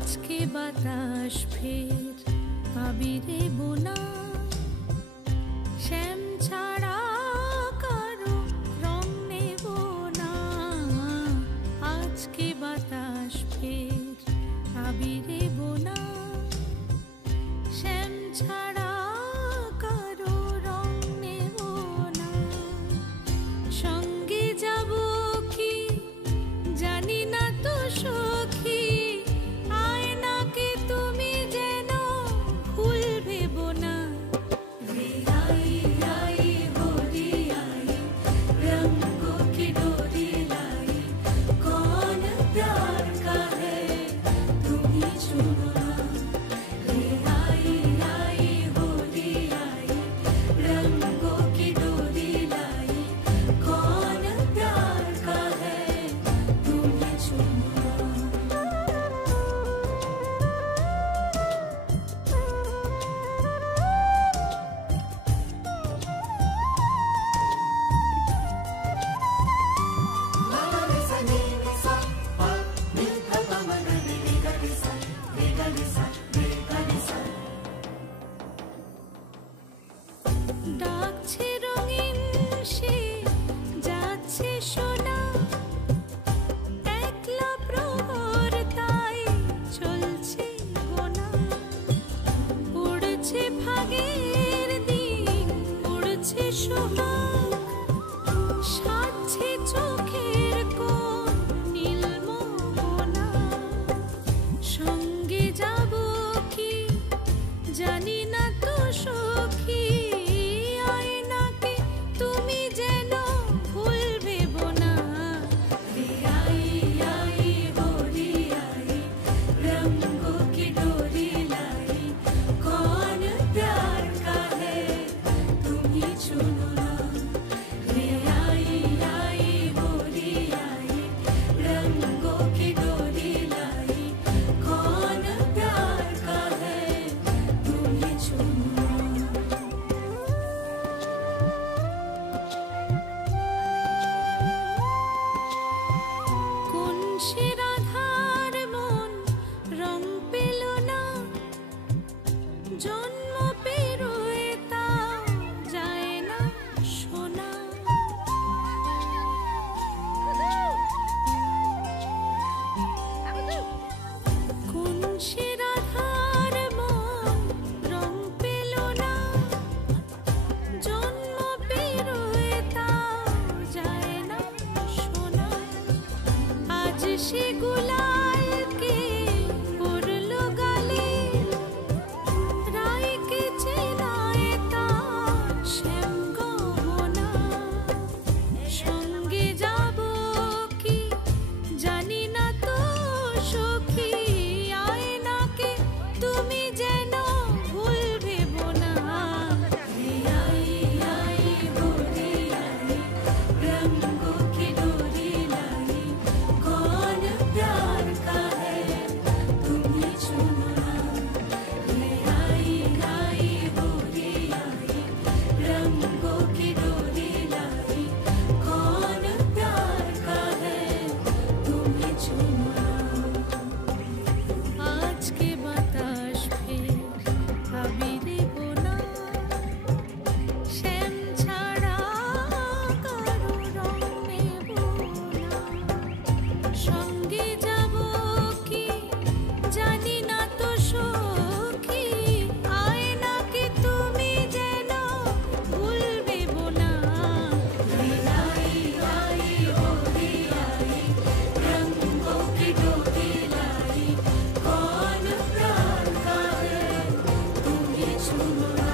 আজকে বাতাস ফের আবিরে বোনা শ্যাম ছাড়া কারো রং নেব না। আজকে বাতাস ফের আবিরে বোনা শ্যাম ছাড়া কারো রং নেব না। সঙ্গে যাব কি জানি না তো সখী, আয়নাকে তুমি যেন ভুল ভেবো না। রে आई आई होली आई रंगों की डोरी लाई, कौन प्यार का है तुम ही चुनो ना। रे आई आई होली आई रंगों की डोरी लाई, कौन प्यार का है तुम ही चुनो ना। ডাকছে রঙিন সে যাচ্ছে সোনা, একলা প্রহর তাই চলছে গোনা। উড়ছে ভাগের দিন উড়ছে সোহাগ, সাজছে চোখের কোন নীল মোহনা। সঙ্গে যাব কি জানি না তো সখী, আয়নাকে তুমি যেন ভুল ভেবো না। রে आई आई होली आई रंगों की डोरी लाई, कौन प्यार का है तुम ही चुनो ना। रे आई आई होली आई रंगों की डोरी लाई, कौन प्यार का है तुम ही चुनो ना। কোন সে রাধার মন রং পেল না, জন্ম পেরোয় তা যায় না শোনা। কোন সে রাধার মন রং পেল না, জন্ম পেরোয় তা যায় না শোনা। আজ সে গুলালকে পরলো গালে, রায়কে চেনায় তার শ্যাম গহনা। সঙ্গে যাব কি জানি না তো সখী, আয়নাকে তুমি যেন ভুল ভেবো না। রে आई आई होली आई रंगों की डोरी लाई, कौन प्यार का है तुम ही चुनो ना। रे आई आई होली आई रंगों की डोरी लाई, कौन प्यार का है तुम ही चुनो ना। আজকে বাতাস ফের আবিরে বোনা শ্যাম ছাড়া কারো রং নেব না। সঙ্গে যাব কি জানি না তো সখী, আয়নাকে তুমি যেন ভুল ভেবো না। রে आई आई होली आई रंगों की डोरी लाई, कौन प्यार का है तुम ही चुनो ना।